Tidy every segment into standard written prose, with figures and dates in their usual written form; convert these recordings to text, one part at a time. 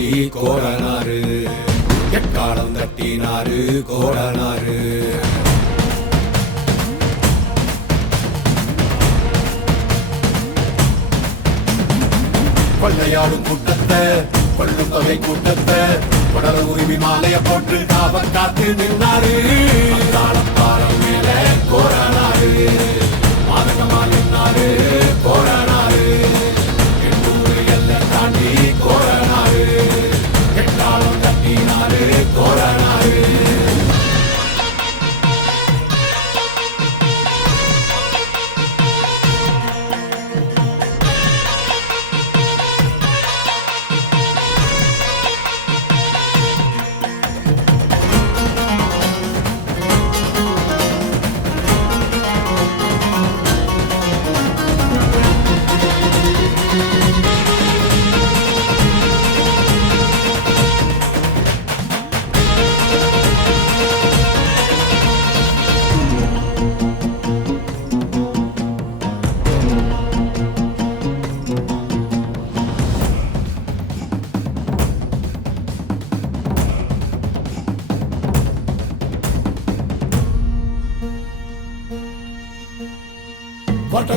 தாண்டி கோரனாரு எக்காலம் தட்டினாரு கோரனாரு. கொள்ளையாடும் கூட்டத்தை கொள்ளும் தொகை கூட்டத்தை கொடல உரிமை மாலைய போட்டு காவல் காத்து நின்றாரு. பாலம் மேல கோரனாரு மாதகமா நின்றாரு கோரனாரு. 800 எல்லை தாண்டி கோரனாரு எக்காலம் தட்டினாரு கோரனாரு.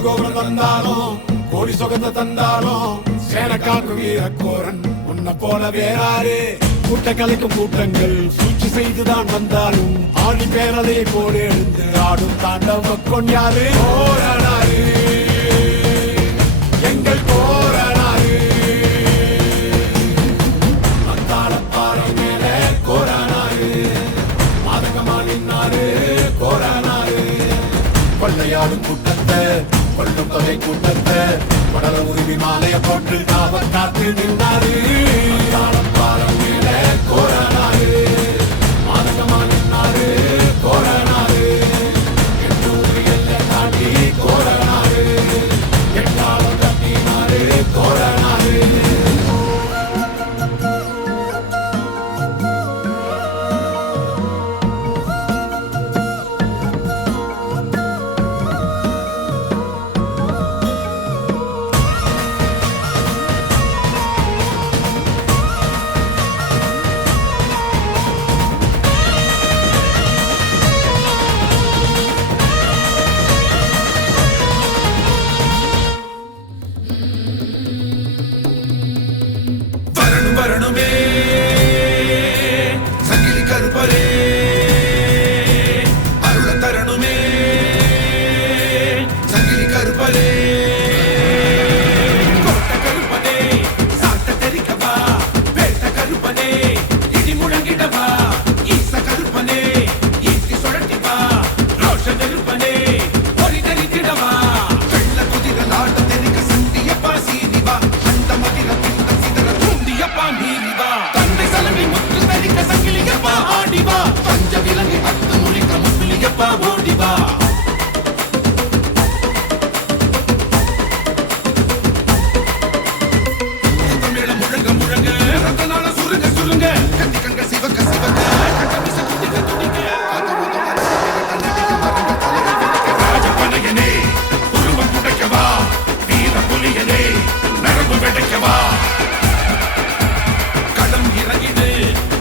கோபுரம் தந்தாலும் கோடி சொகந்த தந்தாலும் சேனக்காக்கும் வீரக்கோரன் உன்னை போல வேறாரு. கூட்ட கலைக்கும் கூட்டங்கள் சூழ்ச்சி செய்துதான் வந்தாலும் ஆடி பேரலையை போல எழுந்து ஆடும் தாண்டவ கொண்டாரு கோரனாரு எங்கள் கோரனாரு. மத்தாளப்பாறை மேல கோரனாரு மாதகமா நின்னாரு கோரனாரு. கொள்ளையாடும் கூட்டத்தை கொள்ளும் தொகை கூட்டத்தை கொடல உரிமை மாலைய போட்டு காவல் காத்து நின்றாரு. பாலம் மேல கோரனாரு மாதகமா நின்றாரு கோரனாரு. 800 எல்லை தாண்டி கோரனாரு எக்காலம் தட்டினாரு கோரனாரு. வரணுமே சங்கிலி கருப்பரே அருள தரணுமே சங்கிலி கருப்பரே. கோட்ட கருப்பனே சாட்ட தெரிக்கவா வேட்ட கருப்பனே இடி முழங்கிடவா ஈச கருப்பனே ஈட்டி சுழட்டிவா ரோஷ கருப்பனே பொறி தெரித்திடவா. வெள்ள குதிர நாட்ட தெரிக்க சண்டியப்பா சீனிவா அந்த மதிர தந்தை சலவை முத்து தரிக்க சங்கிலியப்பா ஆடிவா பஞ்ச விலங்கி அத்து முழிக்க முத்துலியப்பா ஓடிவா. தமிழ முழங்க முழங்க ரத்தனால சுருங்க சுருங்க கத்தி கண்கள் சிவக்க சிவக்க கட்டமிச துடிக்க துடிக்க ராஜபனையனே உருவம் புடைக்கவா வீர புலியனே நரம்பு வெடைக்கவா.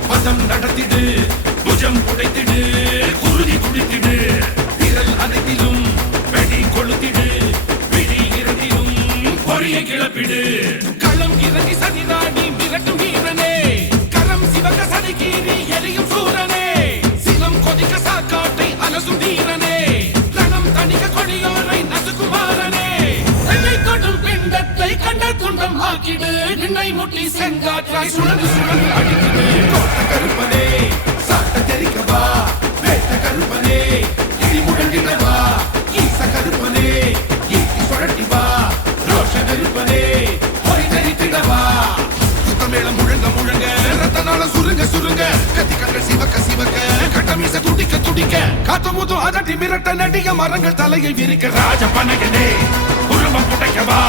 பதம் நடத்திடு புஜம் புடைத்திடு குருதி குடித்திடு விரல் அனைத்திலும் வெடி கொளுத்திடு விழி இரண்டிலும் பொறியை கிளப்பிடு. களம் இறங்கி சதிராடி மிரட்டும் வீரனே கரம் சிவக்க சதிகீறி எரியும் சூரனே சிலம் கொதிக்க சாக்காட்டை அலசும் வீரனே ரணம் தணிக்க கொடியோரை நசுக்குமாரனே. என்னை தொடும் பிண்டத்தை கண்ட துண்டம் ஆக்கிடு நின்னை முட்டி செங்காற்றாய் சுழந்து சுழந்து அடிக்கிடு. கோட்ட கருப்பனே சாட்ட தெரிக்கவா வேட்ட கருப்பனே இடி முழங்கிடவா ஈச கருப்பனே ஈட்டி சுழட்டிவா ரோஷ கருப்பனே பொறி தெரித்திடவா. சுத்தமேளம் முழங்க முழங்க ரத்தனால சுருங்க சுருங்க கத்தி கண்கள் சிவக்க சிவக்க கட்டமீச துடிக்க துடிக்க காத்தமுதும் அதட்டி மிரட்ட நடிக மரங்கள் தலையை விரிக்க. ராஜபனையனே உருவம் புடைக்கவா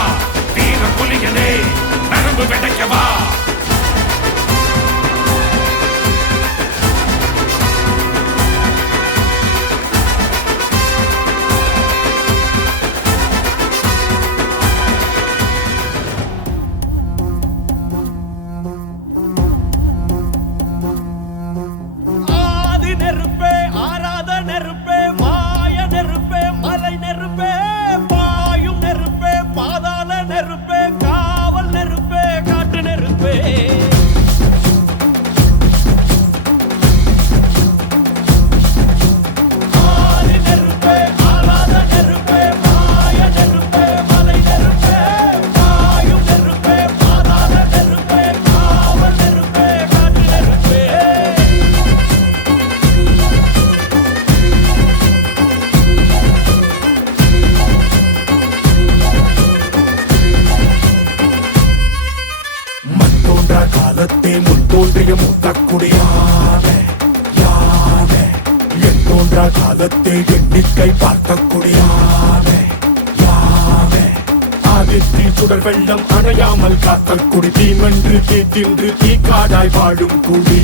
வீர புலியனே நரம்பு வெடைக்கவா. காக்கக்கூடிய யானை யானை எண்ணோன்ற காலத்தை எண்ணிக்கை பார்க்கக்கூடிய யானை யானை ஆதித்தி சுடர் வெள்ளம் அணையாமல் காக்கக்குடி தீமென்று தீ தின்று தீக்காடாய் வாழும் குடி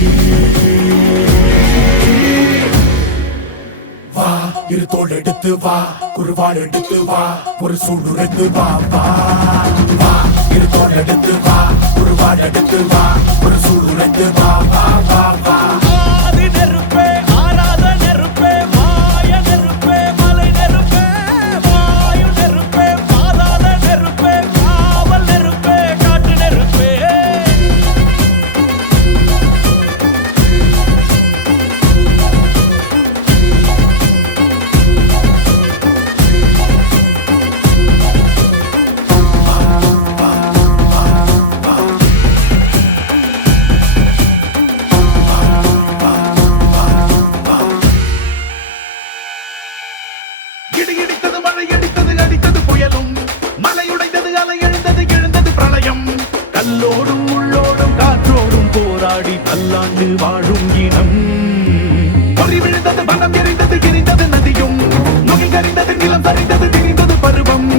வா இரு தோள் எடுத்து வா குருவாள் எடுத்து வா ஒரு சூடுரைத்து வா வா வா இரு தோள் எடுத்து வா குருவாள் எடுத்து வா ஒரு சூடுரைத்து வா வா வா வா ஆதி நெருப்பே ஆராத நெருப்பே மாய நெருப்பே மலை நெருப்பே வாயு நெருப்பே பாதாள நெருப்பே காவல் நெருப்பே காட்டு நெருப்பே இடி இடித்தது மழை அடித்தது அடித்தது புயலும் மலை உடைந்தது அலை எழுந்தது எழுந்தது பிரளயம் கல்லோடும் உள்ளோடும் காற்றோடும் போராடி பல்லாண்டு வாழும் இனம் பொறி விழுந்தது மனம் எரிந்தது எரிந்தது நதியும் நுகை கரிந்தது நிலம் சரிந்தது திரிந்தது பருவம்